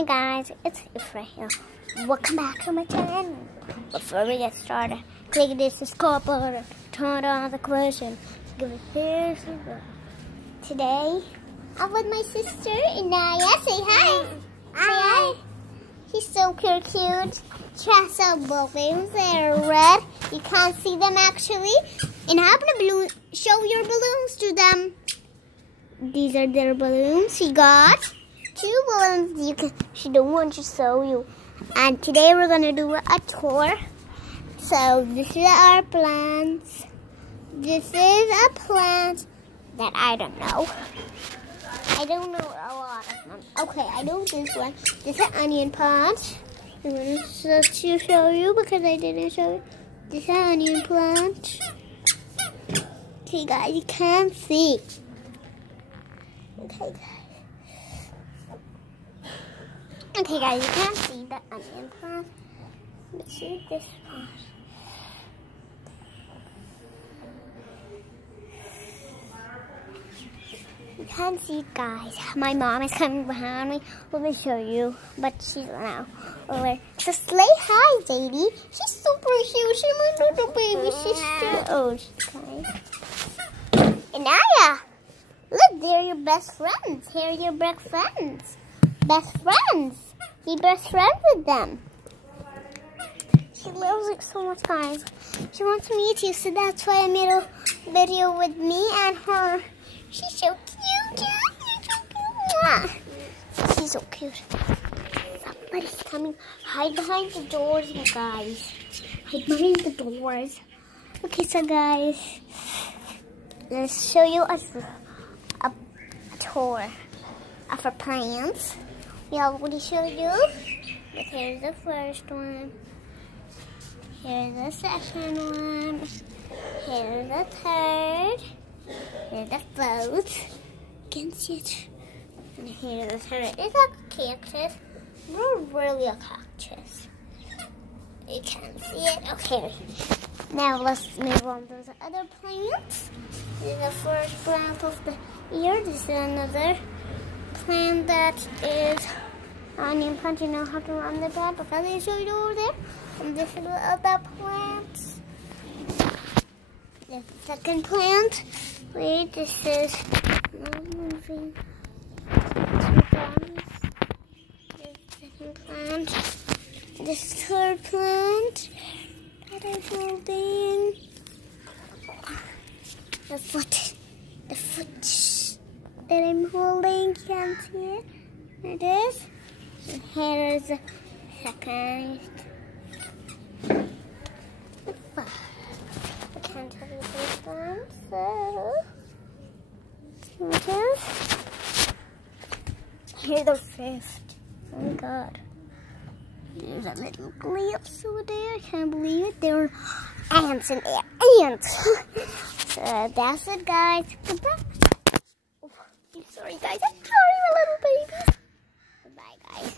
Hey guys, it's Ifrah here. Welcome back to my channel. Before we get started, click this subscribe button, turn on the question, give it here. Today, I'm with my sister Inaya. Say hi. Hi. She's so cute. She has some balloons. They're red. You can't see them actually. And I have a balloon. Show your balloons to them. These are their balloons. She got 2 balloons. She don't want to show you. And today we're gonna do a tour. So this is our plants. This is a plant that I don't know. I don't know a lot of them. Okay, I know this one. This is an onion plant. I'm gonna just to show you because I didn't show you. This is an onion plant. Okay guys, you can't see. Okay guys, you can't see the onion plant, but see this one. You can't see it guys. My mom is coming behind me. Let me show you, but she's now over. So say hi, Zadie. She's super cute. She's my little baby sister. Oh, she's crying. Inaya, look, they're your best friends. Here are your best friends. Best friends. Be best friends with them. She loves it so much, guys. She wants to meet you, so that's why I made a video with me and her. She's so cute. She's so cute. Somebody's coming. Hide behind the doors, you guys. Hide behind the doors. Okay, so guys, let's show you a tour of our plants. We already showed you, but here's the first one, here's the second one, here's the third, here's the fourth, you can see it, and here's the third. It's a cactus, not really a cactus, you can't see it. Okay, now let's move on to those other plants. This is the first plant of the year. This is another plant that is onion plant. You know how to run the plant because I showed you over there. And this is the other plant. The second plant. Wait, this is not moving. This second plant. This third plant that I'm holding. The foot that I'm holding, can't see it. There it is. And here is the second. I can't tell you this one, so here it is. Here's the fifth. Oh my god. There's a little glimpse over there. I can't believe it. There are ants in there. Ants. So that's it, guys. Goodbye. Oh, I'm sorry, guys. I'm sorry, my little baby. Bye, guys.